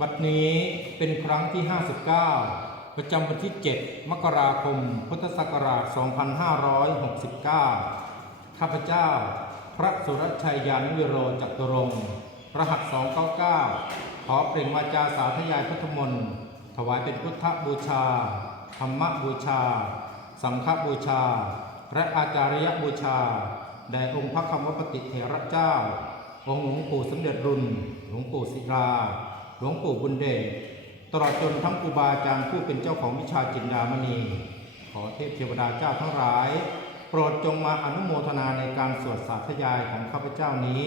บัดนี้เป็นครั้งที่ 59 ประจำวันที่ 7 มกราคม พุทธศักราช 2569 ข้าพเจ้า พระสุรชัยยานุวิโรจัตุรงรหัส 299 ขอเปล่งวาจาสาธยายพุทธมนต์ ถวายเป็นพุทธบูชา ธรรมบูชา สังฆบูชา และอาจารยบูชา แด่องค์พระคำวปฏิเถระเจ้า องค์หลวงปู่สมเด็จรุ่นหลวงปู่ศิลา หลวงปู่บุญเดชตลอดจนทั้งครูบาอาจารย์ผู้เป็นเจ้าของวิชาจินดามณี ขอเทพเทวดาเจ้าทั้งหลาย โปรดจงมาอนุโมทนาในการสวดสาธยายของข้าพเจ้านี้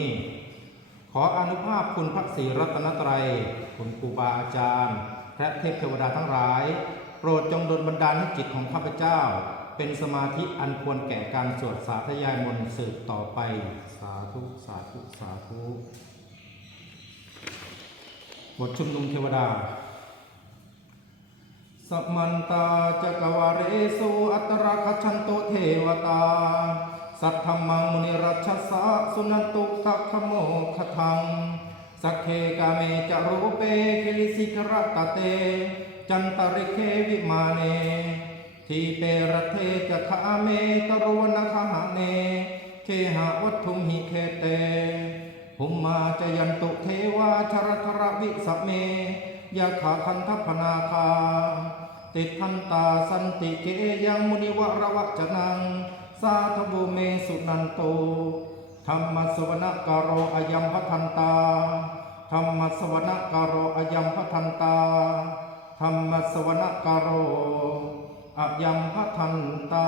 ขออนุภาพคุณพระศรีรัตนตรัยคุณครูบาอาจารย์และเทพเทวดาทั้งหลาย โปรดจงดลบันดาลให้จิตของข้าพเจ้า เป็นสมาธิอันควรแก่การสวดสาธยายมนต์สืบต่อไป สาธุสาธุสาธุ บทชุมนุมเทวดา สัมมันตาจักวาเรสุอัตราคชันโตเทวตา สัทธมมังมุนิรัชสะสุนันตุทักขโมขทัง สักเคกาเมจารูเปคิลิสิกรตเต จันตริเควิมาเน ทีเปรเทจะขาเมตรวนคหะเน เคหะวัตถุมหิเคเต หุมมาจยันตุเทวาชรทรวิสเมยะขาคันทัพนาคา ติทันตาสันติเกยังมุนิวรวัจนัง สาธบุเมสุนันโตธรรมสวนกโรอยัมพัทันตาธรรมสวนกโรอยัมพัทันตาธรรมสวนกโรอยัมพทันตา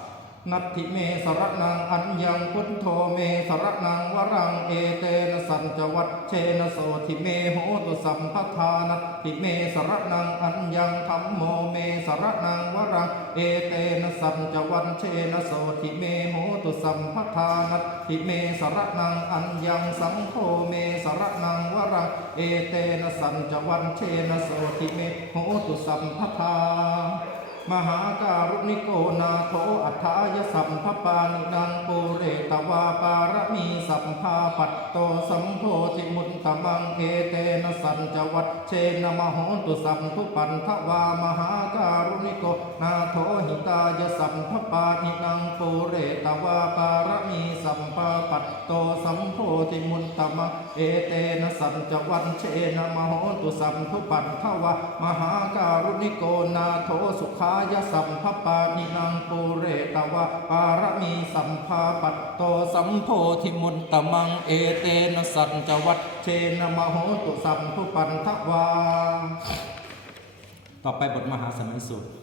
นัตถิเมสรนังอัญญังพุทโธเมสรนังวรังเอเตนะสัญจวัตเชนะโสทิเมโหตุสัมปทานัตถิเมสรนังอัญญังธัมโมเมสรนังวรังเอเตนะสัญจวัตเชนะโสทิเมโหตุสัมปทานัตถิเมสรนังอัญญังสังโฆเมสรนังวรังเอเตนะสัญจวัตเชนะโสทิเมโหตุสัมปทา มหาการุณิโกนาโถอัฏฐายสัมภปานินังปุเรตวาปารมีสัมภาปัตโตสัมโพธิมุตตมังเอเตนะสัญจวัตเชนมโหตุสัมทุปันทวามหาการุณิโกนาโถหิตายสัมภปานินังปุเรตวาปารมีสัมภาปัตโตสัมโพธิมุตตมังเอเตนะสัญจวัตเชนมโหตุสัมทุปันทวามหาการุณิโกนาโถสุขาายสัมภปานินังปุเรตวะปารมีสัมภาปัตโตสัมโพธิมุนตมังเอเตนะสัญจวัตเชนะมโหตุสัมภุปันทวา ต่อไปบทมหาสมัยสูตร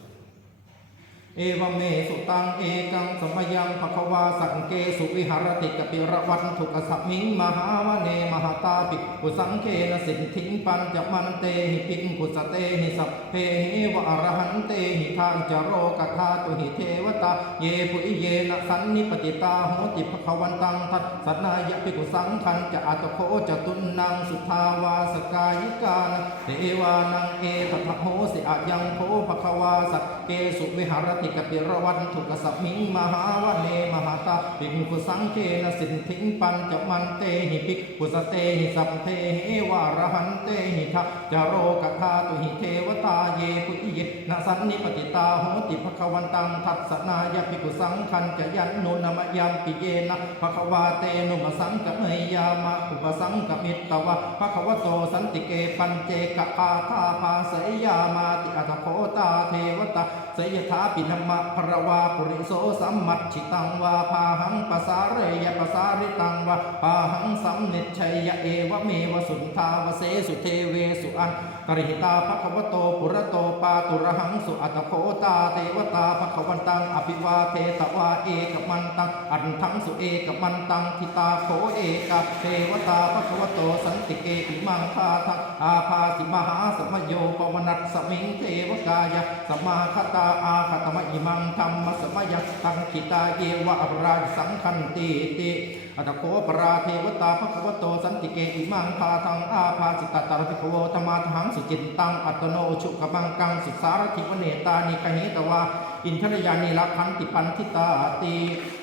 เอวเมสุตังเอกังสมยังภควาสังเกสุวิหารติกปิระวันทุกสัมมิงมหาวเนมหตาปิกุสังเคนสินทิงปัญจมันเตหิปิงกุสเตหิสัพเพหิวะอรหันเตหิทางจโรกธาตุหิเทวตาเยปุอิเยนะสันนิปติตาโหติภควันตังทัตสันายะปิกุสังคันจะอัตโคจตุนนางสุทาวาสกายิกานเทวานังเอตทะโหสิอะยังโคภควาสักเกสุวิหารติกปิรวันทุกสัมมิงมหาวเนมหาตาปิงกุสังเคนสินทิงปัญจมันเตหิปิกุสเตหิสัพเทหิวารหันเตหิทะจโรกทาตุหิเทวตาเยปุอิเย สันนิปติตาโหติภควันตังทัสสนายะปิกุสังคันจะยันโนนมยัมปิเยนะภควาเตนุมสังกเมยามะอุปสังกมิตตวะภควโตสันติเกปัญเจกะอาทาภาสยามาติอัตโคตาเทวตาสยถาปินมะภระวาปุริโสสัมมัชชิตังวาพาหังปสาเรยปสาริตังวาพาหังสัมเนชชัยยะเอวเมวสุนทาวเสสุเทเวสุอัน ตริหิตาภควโตปุระโตปาตุระหังสุอัตโคตาเทวตาภควันตังอภิวาเทตวาเอกมันตังอันทังสุเอกมันตังทิตาโคเอกเทวตาภควโตสันติเกอิมังคาทังอาภาสิมหาสมโยปวนัสสมิงเทวกายะสมาคตาอาคตมะอิมังธรรมสมยตังคิตาเยวะอภราสังคันติติ อัตโคปราเทวตาภควโตสันติเกอิมังคาทังอาภาสิตตตรติโควธรรมาทังสุจินตังอัตโนชุกบังกังสุสารถิวเนตานิกหิตวาอินทรยานิลักขันติปันทิตาติ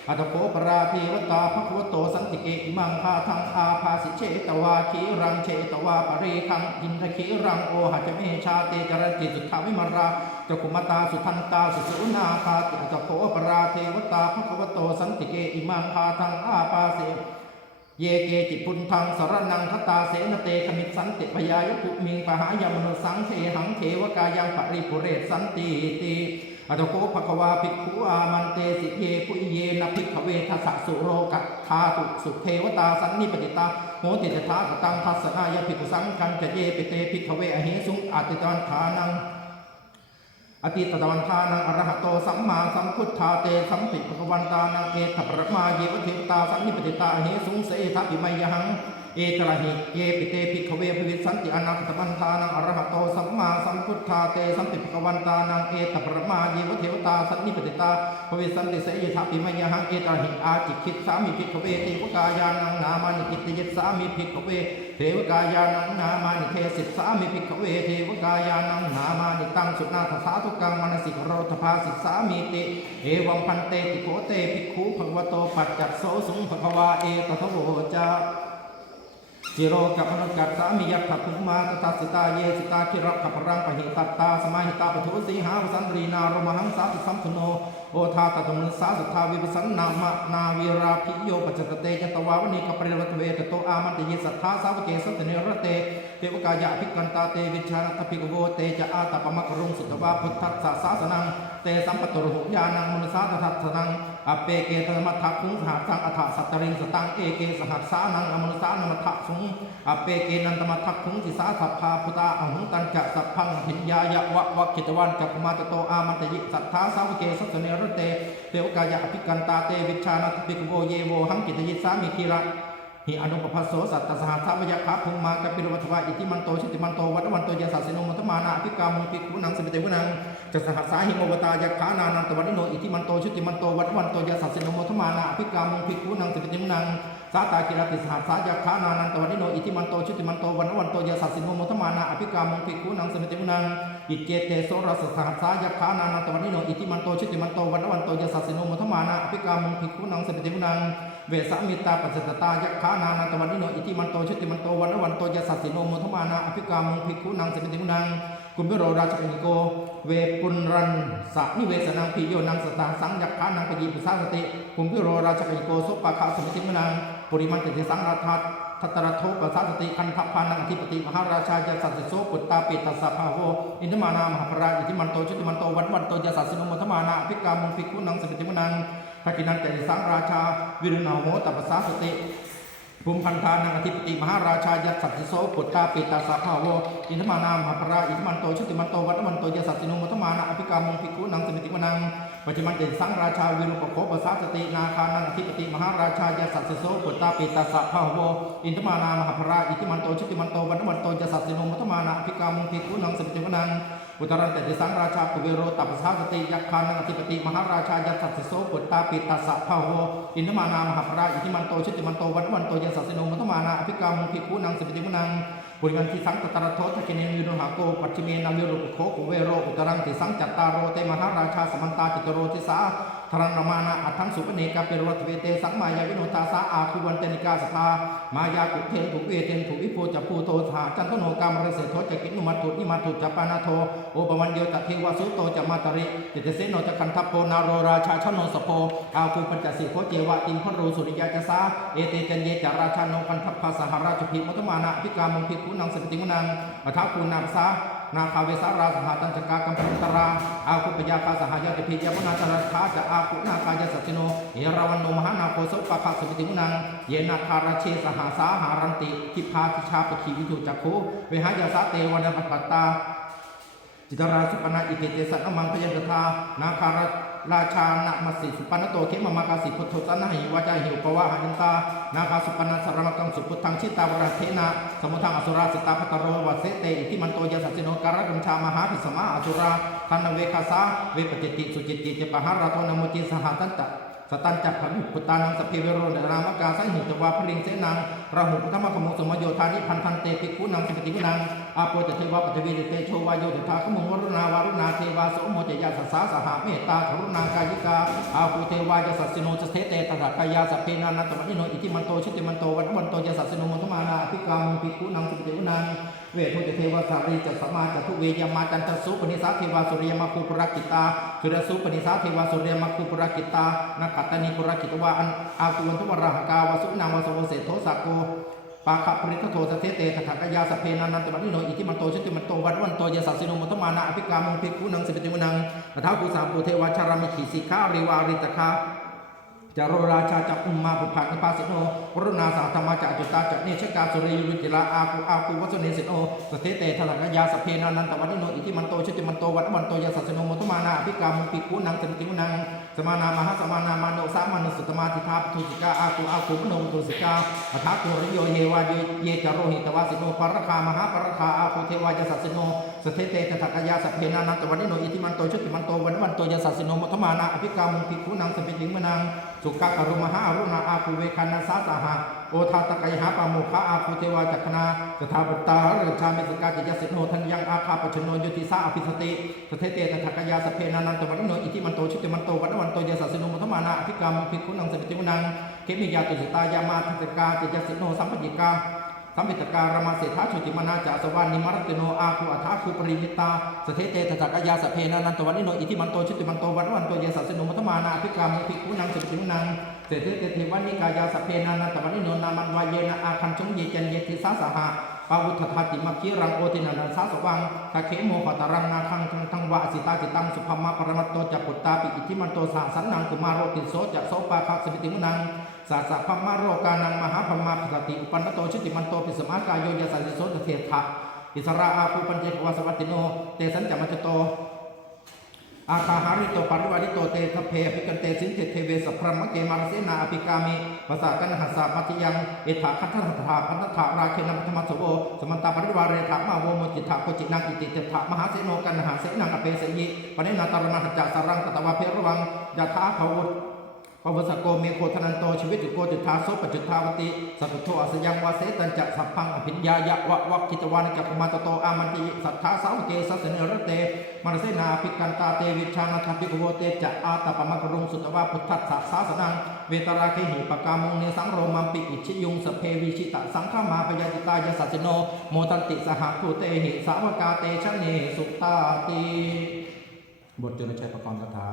อัตโภปราเทวตาภควโตสันติเกอิมังพาทังอาภาสิเชตวาขีรังเชตวาปริคังอินทขีรังโอหัจเมชาเตจรจิตุทาวิมรา จกุมตาสุทันตาสุสุนาคาติอัตโภปราเทวตาภควโตสันติเกอิมังพาทังอาภาเสเยเกจิพุนทังสรนังคตาเสนเตขมิตสันติพยายภุมิงปหายมนุสังเทหังเทวกายังปริปุเรศสันติติอัตโกภควาภิกขุอามันเตสิเยปุยเยนภิกขเวทัสสุโรกัตถาตุสุเทวตาสันนิปติตาโหติตถาตังทัสสนายภิกขุสังคันจะเยปิเตภิกขเวอหิสุงอติตันทานัง อติตตวันทานังอรหัตโตสัมมาสัมพุทธาเตสัมปิภควันตานังเอตปรมาเยวเทวตาสัมนิปติตาเหสุงเสทัพิมยหัง เอตระหิเยปิเตภิกขเวภวิสันติอนัตตวันทานังอรหัตโตสัมมาสัมพุทธาเตสัมปิภควันตานังเอตปรมาเยวเทวตาสันนิปติตาภวิสันติเสยทัพิมยหังเอตระหิอาจิคิดสามิภิกขเวเทวกายานังนามานิกิตยิสามิภิกขเวเทวกายานังนามานิเทสิสามิภิกขเวเทวกายานังนามานิตังสุนาทสาทุกังมนสิกโรธภาสิสามีติเอวังพันเตติโกเตภิกขุภควโตปัจจัตโสสุงภควาเอตทโวจา จิโรกับอนุกัตสามียัตถภูมาตตัสสิตาเยสิตาคิรักขปรังปะหิตัตตาสมาหิตาปทุสีหาวสันรีนารมหังสาติสัมสโนโอทาตตมุนสาสุทาวิปัสสนามะนาวีราภิโยปัจจตเตจตวาวณีกปริวัตเวตโตอามันตยิสัทธาสาวเกสัตเนรเตเทวกายะภิกันตาเตวิชานัตภิกโวเตจะอาตปมะกรุงสุตวาพุทธัสสะสาสนังเตสัมปตุรุหุญานังมุนสาตทัสสนัง อเปเกตมัทธคุงสหัสังอัฏฐสัตตริงสตังเอเกสหัสสานังอมนุสานมัทธสุงอเปเกนันตมัทธคุงสิสาสัพพาพุตาอหุงตันจะสัพพังหินยายะวะวะกิตวันจักมาตโตอามันตยิสัทธาสาวเกสัสเนรเตเทวกายะอภิกันตาเตวิชานัตปิกโวเยโวหังกิตยิสามิคีระหิอนุปปัสโสสัตตสหัสสะวยคะภูมิมากัปปิรวัฏวะอิทิมันโตชิติมันโตวัฏวันโตยาสัสสิโนมัตมานาอภิกามุภิกุนังสมิเตวุนัง จะสหัสสาหิโมวตายะขานานันตวันิโนอิทิมันโตชิติมันโตวัฏวันโตยาสัสสิโมัตมานาอภิกามุภิกขุนังสมิเตวุนังสาตากิรติสหัสสายะขานานันตวันิโนอิทิมันโตชิติมันโตวัฏวันโตยาสัสสิโมัตมานาอภิกามุภิกขุนังสมิเตวุนังอิเจเตโสรสสหัสสายะขานานันตวันิโนอิทิมันโตชิติมันโตวัฏวันโตยาสัสสิโมัตมานาอภิกามุภิกขุนังสมิเตวุนังเวสามิตาปัจจตตายักขานานันตวันิโนอิติมันโตชุติมันโตวันวันโตยสัสสิโมทมานาอภิกามุภิกขุนังสิมิติมนังกุมพิโรราชกิโก เวปุรันสะนิเวสนังปิโยนังสตางสังยักขานังปยิปุสาสติกุมพิโรราชกิโกสุปะคะสมิติมนังปุริมันติสังราทัตทัตระโทปัสสาสติคันทพานังอธิปติมหาราชายาสัสสิโสปุตตาปิตัสสะภาโวอินทมานามหาภราอิทิมันโตชุติมันโตวันวันโตยสัสสิโนมุทมานาภิกามุภิกขุนังสมิติมนังทักินันเจริสังราชาวิรุณาโหตัปปสาสติ ภูมิพันธานังอธิปติมหาราชายัตสัตติโสปุตตาปิตาสาภาโวอินทมานามหาปราอินทมันโตชุติมันโตวัตมันโตยสัตตินุมัตมานาอภิกามงภิกขุนังสมิติมนัง ปัจจิมันเจริสังราชาวิรุปโคปสาสตินาคานังอธิปติมหาราชายัตสัตติโสปุตตาปิตาสาภาโวอินทมานามหาปราอินทมันโตชุติมันโตวัตมันโตยสัตติโนมัตมานาอภิกามุงภิกขุนังสมิติมนังอุตรันเตติสังราชาปุเวโรตัปสาสติยักขานังอธิปติมหาราชายัสัตสโสปุตตาปิตัสสะภาโวอินทมานามหาปราอิทิมันโตชิติมันโตวันวันโตยัสสสิโนมัตมานาอภิกามุภิกขุนังสิปิติมุนัง ปุริยันติสังตตระโททะกิเนมิโนหาโกปัจจิเมนามิรุปโคกุเวโรอุตรังติสังจัตตารโรเตมหาราชาสมันตาจิตโรติสาทรันมานาอัตถังสุปเนกาเปรวัตเวเตสังมายาวิโนตาสาอาคุวันเตนิกาสภามายากุเทนถุเวเทนถุวิโพจัปูโตสาจันทโนกามรเสโทจกินุมัตถุนิมัตถุจัปปานาโทโอปวันเดียวตเทวสุโตจะมาตริติเตเสโนจะคันทัพโพนาโรราชาชโนสโพอาคูปัญจสีโคเจวะติมพรูสุริยาจสาเอเตจันเยจาราชาโนคันทัพภาสหราชพิมุตมานะพิกามงพิกุนังสติมุนังอัฐาคูนังสา นาคาเวสาราสหตัญจกากัมพุตราอาคุปยาคาสหายาติพิยมุนาจารทาจะอาคุนาคายสัจจิโนเอราวันโนมหานาโคสุปะภะสุปติมุนัง เยนาคาราเชสหาสาหารันติทิพาทิชาปขีวิทุจักโคเวหายาสาเตวันปัตปัตาจิตราสุปนาอิเกเตสัตอมังพยัญชนะนาคารา ราชานะมัสสิสุปันโตเขมมากาสิพุทโธสันหิวาจาหิวปวะหันตานาคาสุปนาสรมกังสุพุทธังชิตาวราเทนะสมุทังอสุราสิตาภตโรวัสเสเตอิทิมันโตยสัสสิโนการกัญชามหาภิสมาอสุราทันเวคาสาเวปจิติสุจิติเจปหาราโทนโมจิสหตันตะสตันจักขลุปุตานังสเพเวโรนรามกาไสหุตวาพริงเสนังระหุพุทธมะขโมสมโยธานิพันธันเตปิกุนังสิปติกุนัง อาโปจเทวาปตวีเตโชวายโยตถาขโมวรุณาวารุณาเทวาโสโมจยาสสาสหเมตตาครุณากายิกาอาภูเทวายาสัสสิโนจเทเตตถากายาสพเพนานตมณิโนอิติมันโตชุติมันโตวันวันโตยาสัสสิโนมัทมานาภิกรรมภิกขุนังสิปติกุนังเวทุติเทวสารีจัสมาจัตุเวยามาจันทสุปนิสาเทวาสุริยมาคูปรกิตาสุรสุปนิสาเทวาสุริยมาคูปรกิตานักขัตตนิปุรกิตวาอันอากุวันทุวรหกาวสุนางวสวเสโทสักโก ปาคปริทโทสเทเตถากยาสเพนันนันตมัติโนอิทิมันโตชุติมันโตวัดวันโตยสัสิโนมุตมานาอภิกามงภิกขุนังสิปติมุนังท้าภูสามปูเทวชารามิขีสิการิวาริตคา จารราชาจักอุมมาบุพภาสิโนวรุณาสาธรรมาจักจุตาจักเนชกาสุริยุรุจิระอาคูอาคูวัสเนสิโนสเทเตทลักยาสเพนานันตวันิโนอิทิมันโตชิติมันโตวัดวันโตยาสัสโนมุตมานาภิกามุปิกุนังสมิติมุนังสมานา มหาสมานามาโนสามานุสตมาธิภาพุสิกาอาคูอาคูมโนตุสิกาอัฐาคูริโยเยวาเยเยจโรหิตวาสิโนปรคามหาปรคาอาคูเทวายาสัสโนสเทเตทลักยาสเพนานันตวันิโนอิทิมันโตชิติมันโตวันวันโตยาสัสโนมุตมานาอภิกามุปิกุนังสมิติมุนังสุขะอรุมหาอรุณาอาภูเวคันนาสาสาหะโอทาตะไกหาปามุคะอาภูเทวาจักนาสถาปตาเรชาเมิสกาจิยสิโนทันยังอาคาปชโนยุติสาอภิสติสเทเตตถกยาสเพนานันตวันโนอิทิมันโตชิติมันโตวันวันโตยาสัสสิโนมุทมานาอภิกรรมภิกขุนังสมิติวนังเขมิยาตุสตายามาทัตกาจิยสิโนสัมปจิกา สัมมิตการมาเสถาชุติมนาจาสวานิมรติโนอาคูอัฏฐาคูปริมิตาสเทเตตถากยาสเพนานันตวันนิโนอิทิมันโตชุติมันโตวันวันโตเยสัสนุมัทมานาภิกรรมภิกขุนังสุติมุนังเสเทเตเทวันิกายาสเพนานันตวันนิโนนามันวายเยนะอาคันชงเยจันเยติสาสหะปาวุฒธาติมัคคีรังโอตินันสาสวังตะเขโมปตารังนาคังทังทังวะสิตาจิตังสุภมะปรมัตโตจักปุตตาปิอิทิมันโตสาสันนังกุมารโรติโสจักโสปาคัสมิติมุนัง สาสะพมะโรกานังมหาพมะปสติอุปันโตชิติมันโตปิสมากายโยยสัสสิโสตเทถะอิสระอาภูปัญเจกวสวัตติโน เตสัญจมัจโต อาคาหาริโตปาริวาริโตเตทเพอภิกันเตสินเทเทเวสัพพรมเกมารเสนาอภิกามิภาษากันหัสสะมัจยังเอถาคัตถะถาพันธถาราเคนะมัทมัสโสโอสมันตาปริวาเรถามาโวโมจิตถาโคจินังอิติเตถามหาเสโนกันหาเสนังอเปเสยิปเนนาตารมหัจจสารังกตวาเพรวังยะถาภวุต ปวสโกเมโคธนันโตชีวิตจุโกจุทาโสปจุทาวติสัตถุโทอสยังวาเสตันจะสัพพังอภิญญายะวะวะกิตวานจักรมาตโตอามันติสัทธาสาวเกสัสเนรเตมารเสนาภิกันตาเตวิชานาทัพพิกโวเตจะอาตปมะกรุงสุตวาพุทธัสสะสาสนังเวตราเคหิปกามงเนสังโรมัมปิอิชิยุงสเพวิชิตะสังฆมาปยาจิตายสัสสิโนโมตันติสหภูเตหิสาวกาเตชะเนสุตาติบทจุลชัยประกรณ์คาถา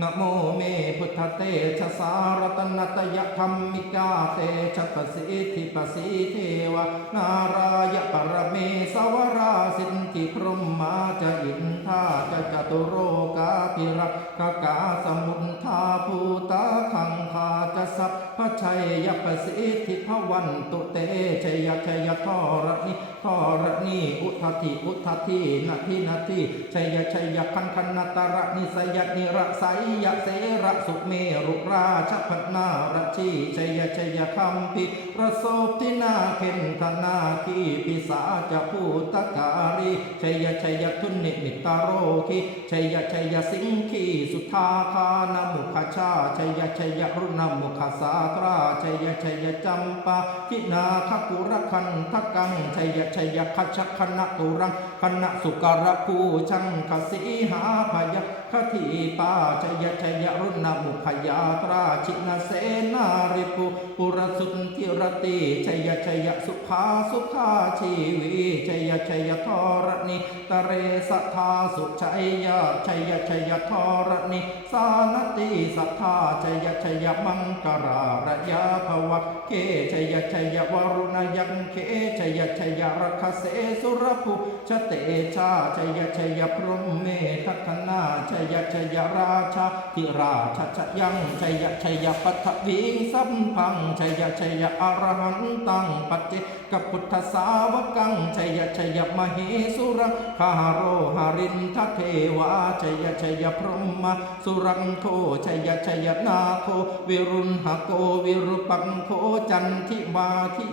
นะโมเมพุทธเตชะสารตนตยธรรมิกาเตชะปสิทธิปสิเทวานารายปรเมสวราสินติพรหมาจะอินทาจะจตุโรกาภิรักขกาสมุนทาภูตาขังคาจะสัพพชัยยปสิทธิพวันตุเตชยชยทรณิ ทรณีอุทธิอุทธินาทีนาทีชัยชัยคันคันนตระนิสยนิระไสยเสระสุเมรุราชพันารชีชัยชัยคัมพิประสบทินาเข็นธนาคีปิสาจะพูตการีชัยชัยทุนิมิตาโรคิชยชัยสิงคีสุทาคานมุขชาชัยชัยรุณมุขสาตราชัยชัยจัมปาทินาคกุรคันทกังชัยชยคัชคณะตุรังคณะสุการภูชังคสีหาพยาคทีปาชยชยรุณมุขยาตราชินเสนาริปุปุรสุนทิรติชยชยสุขาสุขาชีวีชยชยทรณิตเรสัทธาสุชัยยะชยชยทรณิสานติสัทธาชยชยมังกราระยาภวะเกชยชยวรุณยังเคชยชยรรคเสสุรภูชเตชาชยชยพรหมเมทัคนาชยชยราชาธิราชชยังชยชยปัทวิงสัมพังชยชยอรหันตังปัจเจกพุทธสาวกังชยชยมเหสุรังคาโรหรินทเทวาชยชยพรหมสุรังโคชยชยนาโควิรุณหโกวิรุปังโคจันทิมาทิ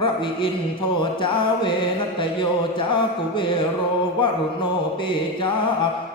ระวิอินโทจาเวนัตโยจากุเวโรวรุโนเปจา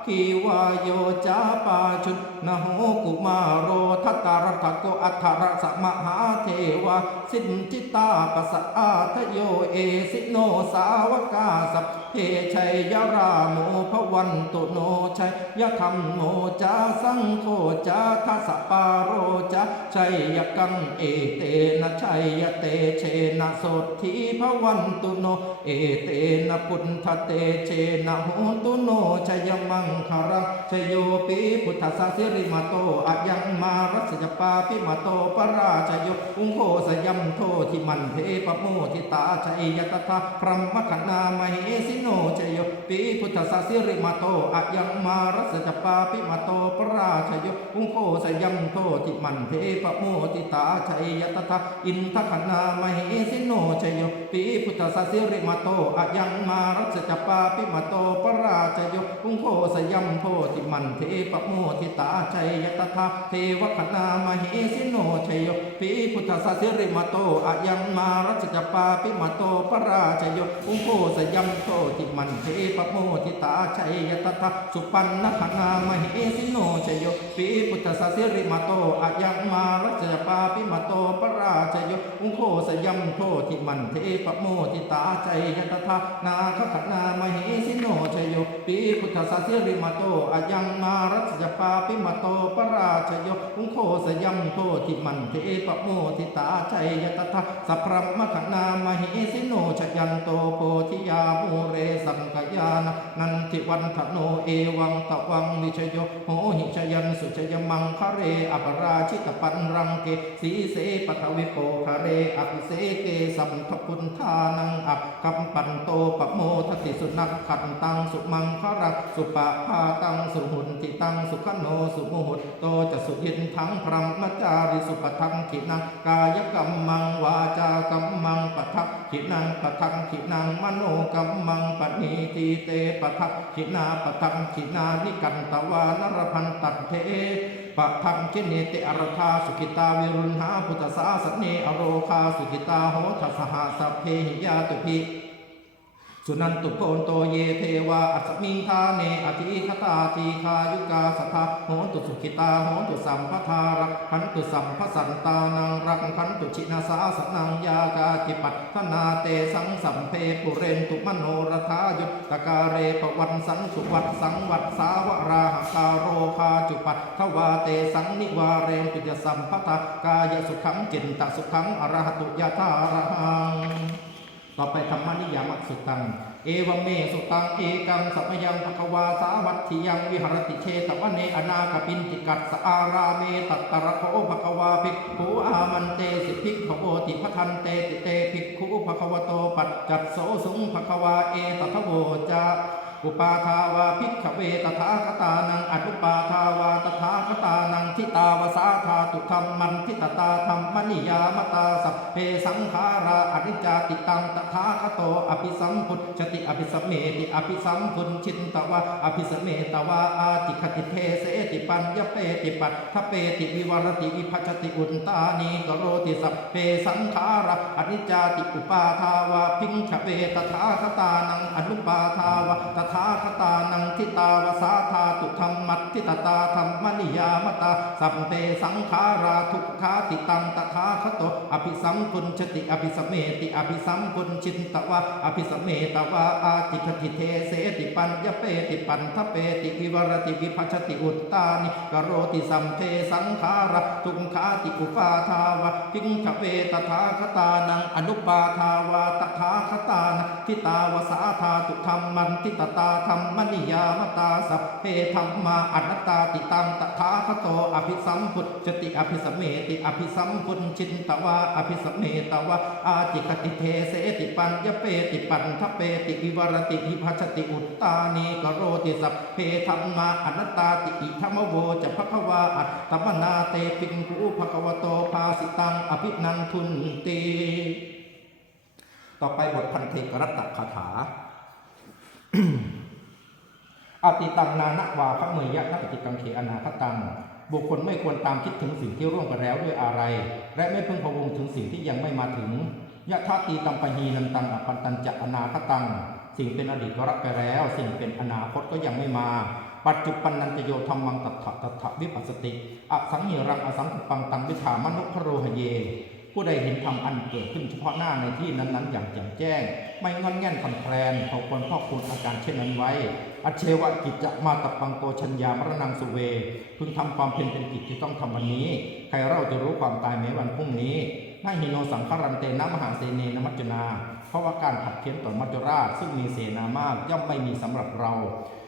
คีวายโยจาปาชุดนะโหกุมาโรทัตตารถโกอัฏฐรสมหาเทวาสินจิตาปสะอาทโยเอสิโนสาวกาสัพเพชัยยราโมภวันตุโนชัยยธรรมโมจาสังโฆจาทัสปาโรจาชัยยกังเอเตนะชัยยเตเชนะโสทีภวันตุโนเอเตนะพุทธเตเชนะโหตุโนชัยมังคารังชโยปีพุทธสสิริมาโตอะยังมารัสยปาปิมาโตปราชโยอุงโคสยัมโททิมันเทปโมทิตาชัยยตถาพรหมคณามเหสิโนชโยปีพุทธสสิริมาโตอะยังมารัสยปาปิมาโตปราชโยอุงโคสยัมโททิมันเทปโมทิตาชัยยตถาอินทคณามเหสิโนชโยปีพุทธสสิริมาโตอะยังมารัสจปาปิมาโตปราชโยอุงโคสยัมโพติมันเทปโมทิตาชัยยตถาเทวคณามเหสิโนชัยโยปีพุทธสสิริมาโตอะยังมารัสจปาปิมาโตปราชโยอุโคสยัมโพติมันเทปโมทิตาชัยยตถาสุปันนคณามเหสิโนชัยโยปีพุทธสสิริมาโตอะยังมารัสจปาปิมาโตปราชโยอุโคสยัมโพติมันเทปโมทิตาชัยยตถานาคขณามเหสิโนชัยโยปีพุทธสสิริมาโตอะยังมารัสจปาปิมาโตปราชโยอุงโคสยัมโพติมันเทปโมทิตาชัยยตถาสัพพะมขณามเหสิโนชยันโตโพธิยามูเรสังกยานะนันทิวันทโนเอวังตะวังวิชโยโหหิชยันสุชยมังคะเรอปราชิตปันรังเกสีเสปทวิโปคะเรอภิเสเกสัมทพุนทานังอักคัมปันโตปโมทติสุนักขันตังสุมังครักสุปะพาตังสุหุนติตังสุขโนสุโมหุตโตจะสุยินทังพรหมจาริสุปทังขินังกายกรรมังวาจากรรมังปทักขินังปทังขินังมโนกรรมังปณีตีเตปทักขินาปทังขินานิกันตวานรพันตันเทปะทังคิเนติอรธาสุกิตาวิรุณหาพุทธสาสเนอโรคาสุกิตาโหทัสหาสัพเพหิยาตุภิ สุนันตุโกนโตเยเทวาอัสมิงทาเนอธิคตาทีคายุกาสัทธาโหนตุสุขิตาโหนตุสัมภทารักขันตุสัมภสันตานังรักขันตุชินาสาสนังยากาติปัตถนาเตสังสัมเพปุเรนตุมโนรธายุตตกาเรปวันสังสุวัตสังวัตสาวราหกาโรคาจุปัตถวาเตสังนิวาเรนตุยสัมภทากายสุขังจินตสุขังอรหตุยถารหัง ต่อไปธรรมนิยามสุตัง เอวเมสุตัง เอกังสัพยังภควาสาวัตถิยังวิหรติเชตวเนอนากปินจิกัสสะอาราเมตัตตระโคภควาภิกขุอามันเตสิภิกขโวติพทันเตติเตภิกขุภควโตปัจจัตโสสุงภควาเอตทโวจา อุปาทาวาพิกเวตถาคตานังอนุปาทาวาตถาคตานังทิตาวสาธาตุธรรมมันทิตตาธรรมมนิยามตาสัพเพสังขาราอนิจจาติตังตถาคโตอภิสัมพุทธติอภิสมเมติอภิสัมพุนชินตวะอภิสมเมตวะอาติคติเทเสติปัญญเปติปัตถเปติวิวรติวิภัชติอุนตานีกโรติสัพเพสังขาราอนิจจาติอุปาทาวาพิงขเวตถาคตานังอนุปาทาวะตถาคตานังทิตาวสาธาตุธรรมัตทิตตาธรรมนิยามตาสัมเปสังขาราทุกขาติตังตถาคโตอภิสัมพุนชติอภิสัมเมติอภิสัมพุนชินตวะอภิสัมเมตวะอาติคติเทเสติปัญญเปติปันทเปติวิวรติวิภัชติอุตตานิกโรติสัมเพสังขาราทุกขาติอุปาทาวะพิงขเวตถาคตานังอนุปาทาวาตถาคตานังทิตาวสาธาตุธรรมมันทิตตตาธรรมนิยามตาสัพเพธรรมาอนัตตาติตังตถาคโตอภิสัมพุทธติอภิสัมเมติอภิสัมพุนชินตวะอภิสัมเมตวะอาติคติเทเสติปัญญเปติปันทเปติวิวรติวิภัชติอุตตานีกโรติสัพเพธรรมาอนัตตาติอิธรรมโวจะภควาอัตตมนาเตปิงคูภควโตภาสิตังอภินันทุนตีต่อไปบทพันเทกรัตตคาถา อติตังนานะวาพระเมยยะนักติกังเขอนาคตัง บุคคลไม่ควรตามคิดถึงสิ่งที่ร่วมกันแล้วด้วยอะไร และไม่พึงพะวงถึงสิ่งที่ยังไม่มาถึงยะทาตีตัมปะหีนันตังอปันตันจะอนาคตัง สิ่งเป็นอดีตก็รับไปแล้ว สิ่งเป็นอนาคตก็ยังไม่มา ปัจจุปันนันตโยธรรมังตัทธะตัทธะวิปัสสติอสังหิรังอสังคุปังตังวิถามนุพโรหเย ผู้ใดเห็นธรรมอันเกิดขึ้นเฉพาะหน้าในที่นั้นๆ อย่างแจ่มแจ้ง ไม่งอนแง่นคอนแคลนเขาควรพ่อคุณอาการเช่นนั้นไว้อเชวะกิจจะมาตับปังโกชัญญามรณังสุเว พึงทำความเพียรเป็นกิจที่ต้องทำวันนี้ ใครเราจะรู้ความตายแม้วันพรุ่งนี้นาหิโนสังคารันเตนะมหาเสเนนมัจจนา เพราะว่าการขัดเคียนต่อมัจจุราช ซึ่งมีเสนามากย่อมไม่มีสำหรับเรา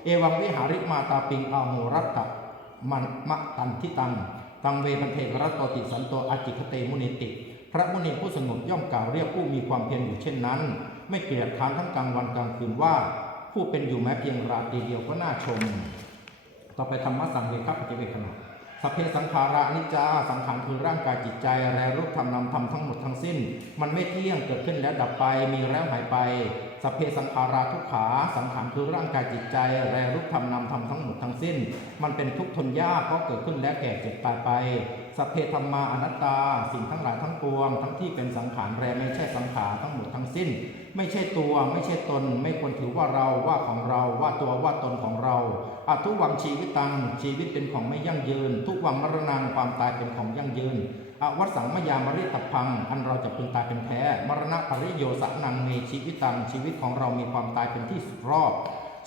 เอวังวิหาริมาตาปิงอาโหรัตตะมันมะตันทิตังตังเวพันเทกรัตโตติสันโตอาจิคเตมุนิติ พระมุนีผู้สงบย่อมกล่าวเรียกผู้มีความเพียรอยู่เช่นนั้น ไม่เกลียดค้านทั้งกลางวันกลางคืนว่า ผู้เป็นอยู่แม้เพียงราตรีเดียวก็น่าชม ต่อไปธรรมะสังเวคัปฏิเวคขณะ สัพเพสังขารานิจจา สังขารคือร่างกายจิตใจแรรูปธรรมนามธรรมทั้งหมดทั้งสิ้น มันไม่เที่ยงเกิดขึ้นแล้วดับไปมีแล้วหายไป สัพเพสังขาราทุกขา สังขารคือร่างกายจิตใจแรรูปธรรมนามธรรมทั้งหมดทั้งสิ้น มันเป็นทุกข์ทนยากเพราะเกิดขึ้นแล้วแก่เจ็บตายไป สัพเพธรรมาอนัตตา สิ่งทั้งหลายทั้งปวง ทั้งที่เป็นสังขารแรไม่ใช่สังขารทั้งหมดทั้งสิ้น ไม่ใช่ตัวไม่ใช่ตน ไม่ควรถือว่าเราว่าของเราว่าตัวว่าตนของเราอาทุกวังชีวิตตังชีวิตเป็นของไม่ยั่งยืน ทุกวังมรณงความตายเป็นของยั่งยืนอวัตสังมยามริตพัง อันเราจะพึงตายเป็นแท้มรณะปริโยสะนังเมชีวิตตังชีวิตของเรามีความตายเป็นที่สุดรอบ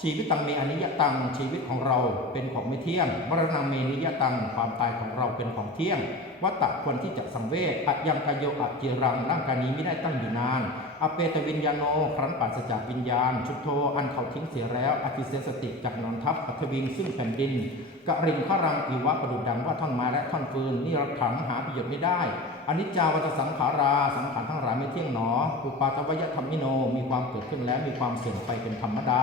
ชีวิตตังเมอนิยตังชีวิตของเราเป็นของไม่เที่ยงมรณะเมนิยตังความตายของเราเป็นของเที่ยง วัตตะควรที่จะสังเวชอัจยมกายโยอัจเจรังร่างกายนี้ไม่ได้ตั้งอยู่นาน อเปตวิญญาโน ครั้นปัสจากวิญญาณ ชุดโทอันเขาทิ้งเสียแล้วอธิเสสติจากนอนทับอัควิงซึ่งแผ่นดินกะริงขรังอีวะประดุดดังว่าท่อนไม้และท่อนฟืนนี่รักถังหาประโยชน์ไม่ได้ อนิจจาวัตสังขาราสังขารทั้งหลายไม่เที่ยงหนอ อุปาทวยธรรมิโน มีความเกิดขึ้นแล้วมีความเสื่อมไปเป็นธรรมดา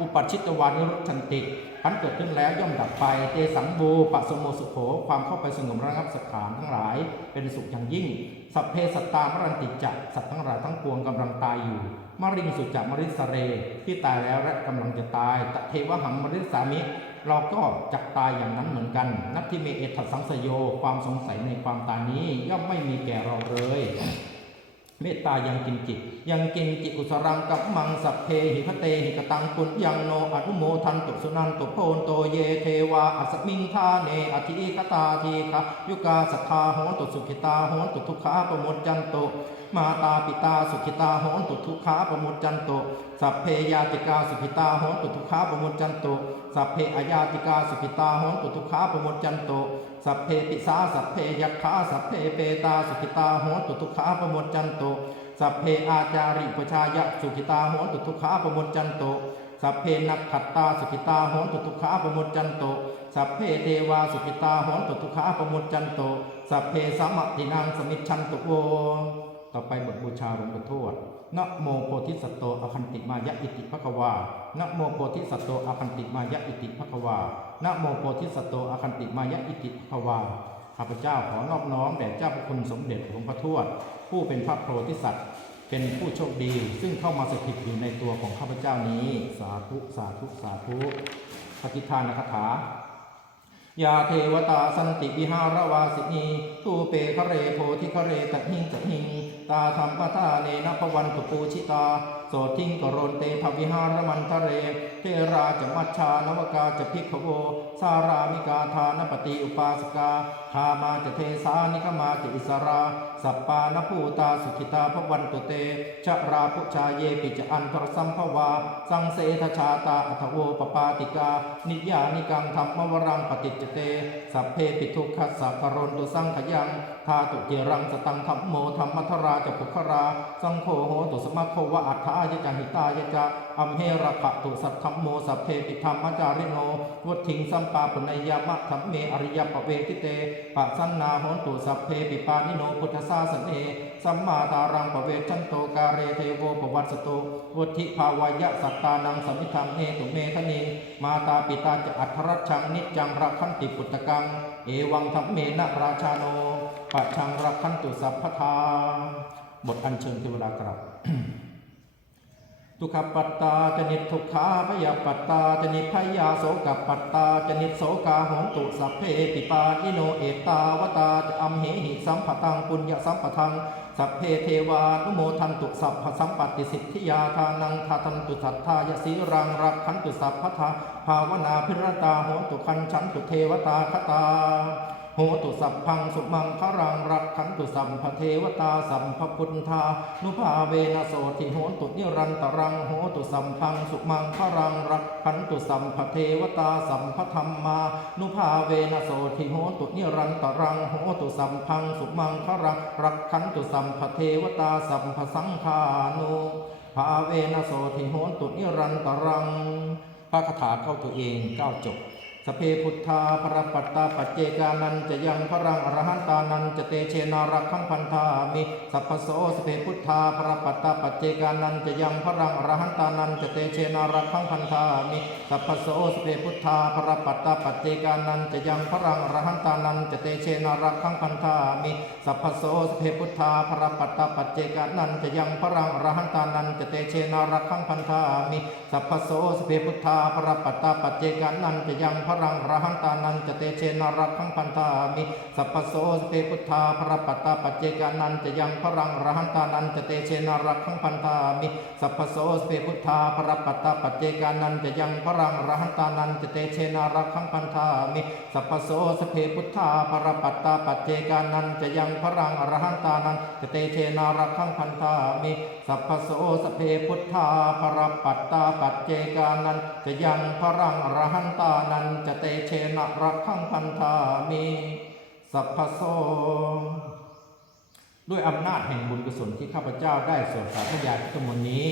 อุปัชิตวานิรุชันติขันเกิดขึ้นแล้วย่อมดับไป เตสังบูปัสโมสุโข ความเข้าไปสงบระงับสังขารทั้งหลาย เป็นสุขอย่างยิ่ง สัพเพสัตตามรันติจักสัตว์ทั้งหลายทั้งปวงกำลังตายอยู่มริงสุจักมริสเร ที่ตายแล้วและกำลังจะตายตะเทวหังมริสามิ เราก็จักตายอย่างนั้นเหมือนกัน นักที่มีเอตัสสังสโย ความสงสัยในความตายนี้ย่อมไม่มีแก่เราเลย เมตตายังกินจิต ยังกินจิตกุสรังกับมังสัพเพหิคเตหิกตังปุญยังโนอนุโมทันตุสุนันตุโพนโตเยเทวาอัสมิงทาเนอธิกตาทีคะยุกาสัทธาโหตุสุขิตาโหตุทุกขาปมุจจันตุ มาตาปิตาสุขิตาโหนตุทุขาประมุจจันโต สัพเพยาติกาสุขิตาโหนตุทุขาประมุจจันโต สัพเพอายาติกาสุขิตาโหนตุทุขาประมุจจันโต สัพเพปิสาสัพเพยัคขาสัพเพเปตาสุขิตาโหนตุทุขาประมุจจันโต สัพเพอาจาริปชายะสุขิตาโหนตุทุขาประมุจจันโต สัพเพนักขัตตาสุขิตาโหนตุทุขาประมุจจันโตสัพเพเทวาสุขิตาโหนตุทุขาปมุจจันโต สัพเพสมัตินังสมิชันตุโว ต่อไปบทบูชาหลวงปู่ทวดนะโมโพธิสัตโตอคันติมายะอิติภควานะโมโพธิสัตโตอคันติมายะอิติภควานะโมโพธิสัตโตอคันติมายะอิติภควาข้าพเจ้าขอนอบน้อมแด่เจ้าพระคุณสมเด็จหลวงพ่อทวด ผู้เป็นพระโพธิสัตว์เป็นผู้โชคดี ซึ่งเข้ามาสถิตอยู่ในตัวของข้าพเจ้านี้ สาธุสาธุสาธุปฏิทานคาถา ยาเทวตาสันติวิหารวาสินีทูเปคะเรโพธิคะเรตหิงตหิง ตาธรรมทาเนนะพวันตุปูชิตา โสทิงกโรนเตภวิหารมันทะเร เทราจะมัชชานวกาจะพิกขโวสารามิกาทานปฏิอุปาสกาคามาจะเทสานิกมาจะอิสรา สัปปานภูตาสุขิตาพวันตุเตชะราพุชาเยปิจะอันตรสัมภวา สังเสทชาตาอัทโวปปาติกา นิยานิกังธรรมวรังปฏิจเต สัพเพปิทุกขัสสะกรณตุสังขยังาตุเจรังสตังธรรมโมธรรมัทราจะปุครา สังโฆโหตุสมัคโควะอัฏฐายจะหิตายจะอัมเฮระขะตุสัทธรรมโมสัพเพปิธรรมจาริโนวุทิงสัมปาปุณยามะธรรมเมอริยปเวทิเตปัสสันนาโหนตุสัพเพปิปานิโนพุทธสาสเนสัมมาตารังปเวชันโตกาเรเทโวปวัสสตุวุธิภาวยะสัตตานังสมิธังเนตุเมทนิงมาตาปิตาจะอัทรัชังนิจจังรักขันติปุตตะกัง เอวังธรรมเมนะราชาโน ปัจชังรักขันตุสัพพทา บทอัญเชิญเทวดากราบทุกขปัตตาจนิทุกขาพยาปัตตาจนิพยาโสกปัตตาจนิโสกาหนตุสัพเพปิปานิโนเอตาวตาจะอัมเหหิสัมปตังปุญญสัมปทังสัพเพเทวานุโมทันตุสัพพสัมปติสิทธิยาทานังทาทันตุสัทธายสีรังรักขันตุสัพพทาภาวนาพิรตาโหตุคันชันตุเทวตาคตา โหตุสัพพังสุมังครังรักขันตุสัมภเทวตาสัมภพุทธานุภาเวนะโสติโหตุนิรันตรังโหตุสัมพังสุมังครังรักขันตุสัมภเทวตาสัมภธรรมา นุภาเวนะโสติโหตุนิรันตรังโหตุสัมพังสุมังครังรักขันตุสัมภเทวตาสัมภสังฆานุภาเวนะโสติโหตุนิรันตรังพระคาถาเข้าตัวเองก้าจบ สเพพุทธาปรปัตตาปัจเจกานันจะยังพรังอรหันตานันจะเตเชนารักขังพันธามิสัพพโสสเพพุทธาปรปัตตาปัจเจกานันจะยังพรังอรหันตานันจะเตเชนารักขังพันธามิสัพพโสสเพพุทธาปรปัตตาปัจเจกานันจะยังพรังอรหันตานันจะเตเชนารักขังพันธามิสัพพโสสเพพุทธาปรปัตตาปัจเจกานันจะยังพรังอรหันตานันจะเตเชนารักขังพันธามิสัพพโสสเพพุทธาปรปัตตาปัจเจกานันจะยังพรังอรหันตานันจะเตเชนารักขังพันธามิสัพพโสสเพพุทธาปรปัตตาปัจเจกานันจะยังพรังอรหันตานันจะเตเชนารักขังพันธามิสัพพโสสเพพุทธาปรปัตตาปัจเจกานันจะยังพรังอรหันตานันจะเตเชนารักขังพันธามิสัพพโสสเพพุทธาปรปัตตาปัจเจกานันจะยังพรังอรหันตานันจะเตเชนารักขังพันธามิสัพพโสสเพพุทธาปรปัตตาปัจเจกานันจะยังพรังอรหันตานันจะเตเชนะรักขังพันธามิสัพพโสด้วยอำนาจแห่งบุญกุศลที่ข้าพเจ้าได้สวดสาธยายพุทธมนต์นี้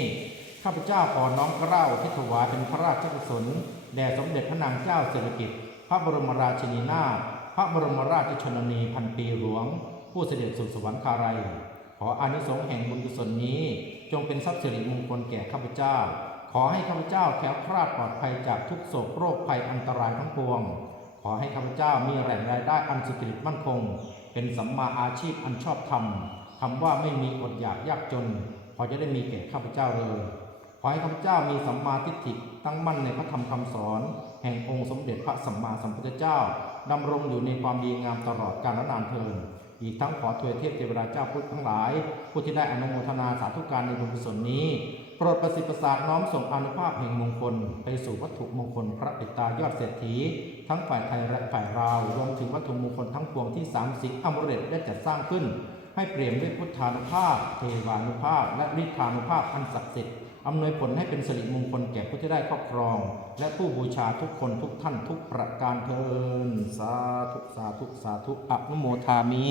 ข้าพเจ้าขอน้อมเกล้าที่ถวายเป็นพระราชกุศลแด่สมเด็จพระนางเจ้าสิริกิติ์พระบรมราชินีนาถพระบรมราชชนนีพันปีหลวง ผู้เสด็จสู่สวรรคาลัยขออานิสงส์แห่งบุญกุศลนี้ จงเป็นทรัพย์สิริมงคลแก่ข้าพเจ้า อให้ข้าพเจ้าแคล้วคลาดปลอดภัยจากทุกโศกโรคภัยอันตรายทั้งปวง ขอให้ข้าพเจ้ามีแหล่งรายได้อันสุจริตมั่นคง เป็นสัมมาอาชีพอันชอบธรรมคำว่าไม่มีอดอยากยากจน พอจะได้มีแก่ข้าพเจ้าเลยขอให้ข้าพเจ้ามีสัมมาทิฏฐิตั้งมั่นในพระธรรมคำสอน แห่งองค์สมเด็จพระสัมมาสัมพุทธเจ้าดำรงอยู่ในความดีงามตลอดกาลนานเทินอีกทั้งขอถวยเทพเทวดาเจ้าพุทธทั้งหลาย ผู้ที่ได้อนุโมทนาสาธุการในบุญกุศลนี้ โปรดประสิทธิประสาทน้อมส่งอนุภาพแห่งมงคล ไปสู่วัตถุมงคลพระปิตายอดเศรษฐี ทั้งฝ่ายไทยและฝ่ายลาวรวมถึงวัตถุมงคลทั้งปวงที่สามสิบอมฤตได้จัดสร้างขึ้น ให้เปลี่ยนด้วยพุทธานุภาพ เทวานุภาพ และฤทธานุภาพอันศักดิ์สิทธิ์อำนวยผลให้เป็นสิริมงคลแก่ผู้ที่ได้ครอบครอง และผู้บูชาทุกคนทุกท่านทุกประการเทินสาธุสาธุสาธุอนุโมทามิ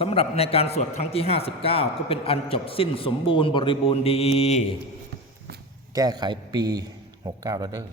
สำหรับในการสวดครั้งที่ 59 ก็เป็นอันจบสิ้นสมบูรณ์บริบูรณ์ดี แก้ไขปี 69แล้วเด้อ